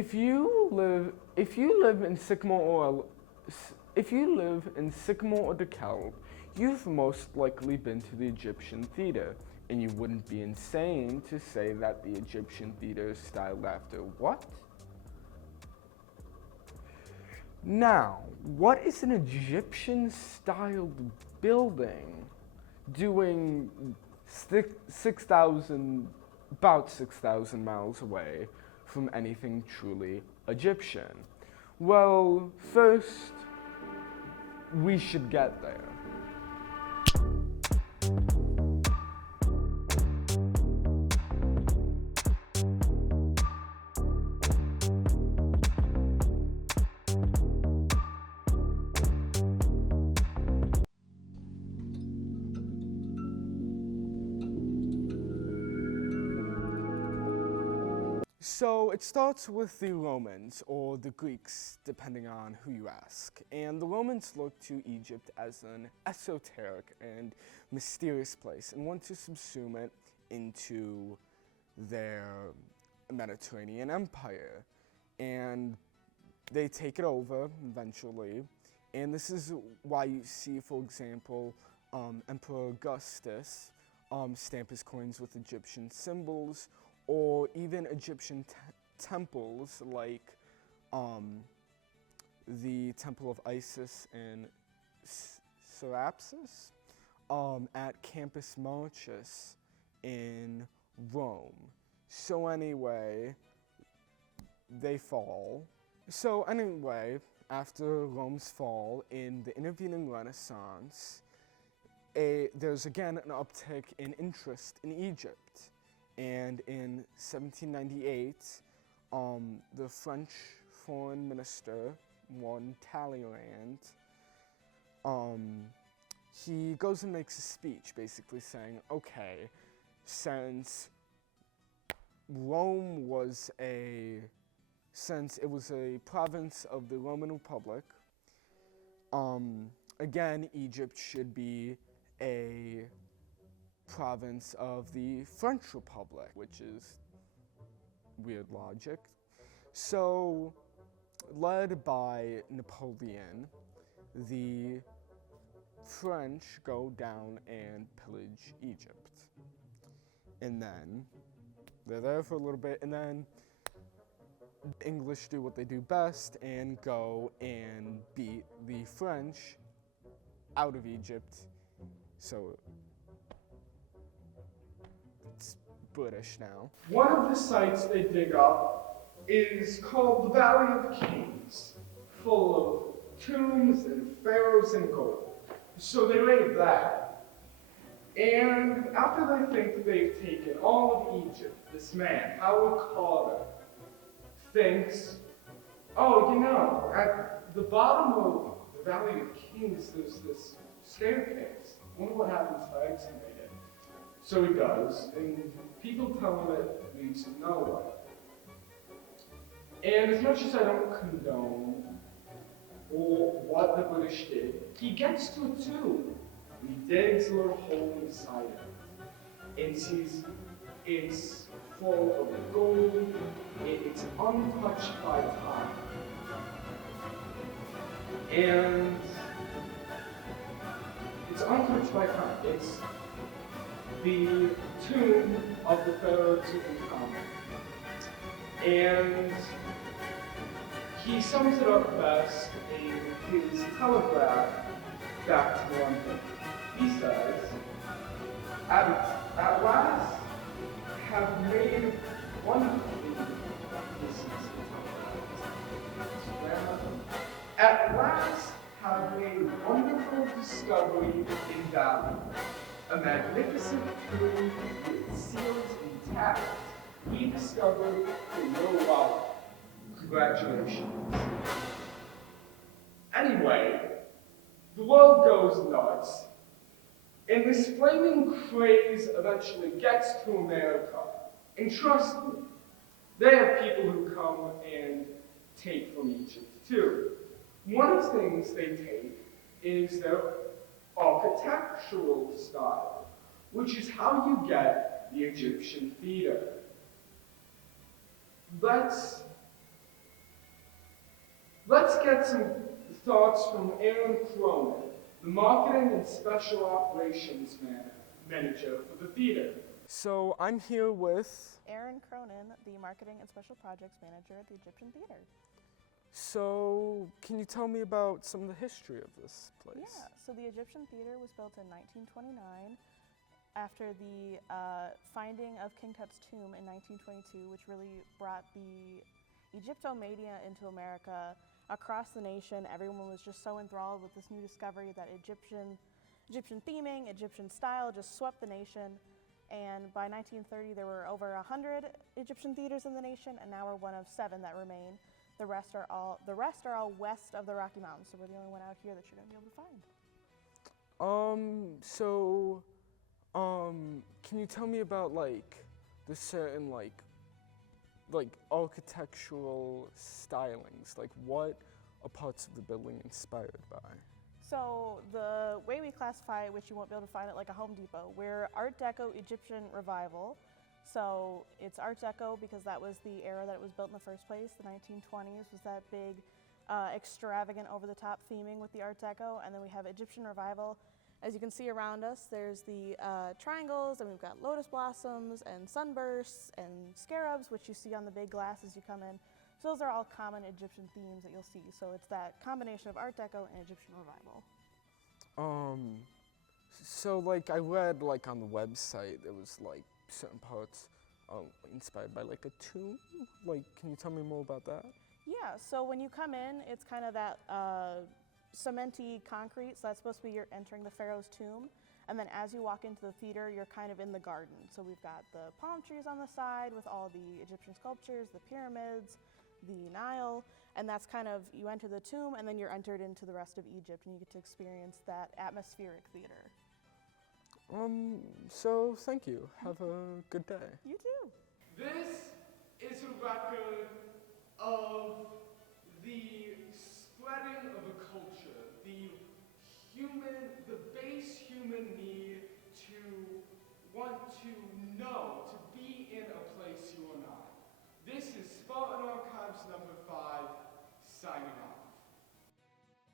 if you live in Sycamore or DeKalb, you've most likely been to the Egyptian theater, and you wouldn't be insane to say that the Egyptian theater is styled after what? Now, what is an Egyptian-styled building doing about 6,000 miles away from anything truly Egyptian? Well, first, we should get there. So it starts with the Romans, or the Greeks, depending on who you ask. And the Romans looked to Egypt as an esoteric and mysterious place and want to subsume it into their Mediterranean empire. And they take it over eventually. And this is why you see, for example, Emperor Augustus stamp his coins with Egyptian symbols, or even Egyptian temples like the Temple of Isis in Serapis at Campus Martius in Rome. So anyway, they fall. So anyway, after Rome's fall in the intervening Renaissance, there's again an uptick in interest in Egypt. And in 1798, the French foreign minister, one Talleyrand, he goes and makes a speech basically saying, okay, since it was a province of the Roman Republic, again, Egypt should be a province of the French Republic, which is weird logic. So, led by Napoleon, the French go down and pillage Egypt. And then, they're there for a little bit, and then the English do what they do best and go and beat the French out of Egypt. So, British now. One of the sites they dig up is called the Valley of Kings, full of tombs and pharaohs and gold. So they raid that. And after they think that they've taken all of Egypt, this man, Howard Carter, thinks, oh, you know, at the bottom of the Valley of Kings, there's this staircase. I wonder what happens if I excavate it. So he does, and people tell him it leads to nowhere. And as much as I don't condone or what the British did, he gets to it too. He digs a little hole inside it and sees it's full of gold, it's untouched by time. And it's untouched by time. It's the tomb of the pharaoh Tutankhamun. And he sums it up best in his telegraph back to London. He says, at last have made wonderful At last have made wonderful discovery in Valley. A magnificent tomb with seals intact. We discovered the low wallet. Congratulations. Anyway, the world goes nuts, and this flaming craze eventually gets to America. And trust me, they have people who come and take from Egypt too. One of the things they take is their architectural style, which is how you get the Egyptian theater. Let's get some thoughts from Aaron Cronin, the Marketing and Special Operations Manager for the theater. So I'm here with Aaron Cronin, the Marketing and Special Projects Manager at the Egyptian Theater. So, can you tell me about some of the history of this place? Yeah, so the Egyptian Theater was built in 1929 after the finding of King Tut's tomb in 1922, which really brought the Egyptomania into America. Across the nation, everyone was just so enthralled with this new discovery that Egyptian theming, Egyptian style just swept the nation. And by 1930, there were over 100 Egyptian theaters in the nation, and now we're one of 7 that remain. The rest are all west of the Rocky Mountains, so we're the only one out here that you're gonna be able to find. Can you tell me about the certain architectural stylings? Like what are parts of the building inspired by? So the way we classify it, which you won't be able to find at like a Home Depot, we're Art Deco Egyptian Revival. So it's Art Deco because that was the era that it was built in the first place. The 1920s was that big, extravagant, over-the-top theming with the Art Deco. And then we have Egyptian Revival. As you can see around us, there's the triangles, and we've got lotus blossoms and sunbursts and scarabs, which you see on the big glass as you come in. So those are all common Egyptian themes that you'll see. So it's that combination of Art Deco and Egyptian Revival. So I read on the website, it was certain parts inspired by a tomb. Can you tell me more about that? Yeah, so when you come in, it's kind of that cementy concrete, so that's supposed to be you're entering the Pharaoh's tomb. And then as you walk into the theater, you're kind of in the garden. So we've got the palm trees on the side with all the Egyptian sculptures, the pyramids, the Nile, and that's kind of, you enter the tomb and then you're entered into the rest of Egypt and you get to experience that atmospheric theater. So thank you. Have a good day. You too. This is a record of the spreading of a culture, the base human need to want to know, to be in a place you are not. This is Spartan Archives number 5, signing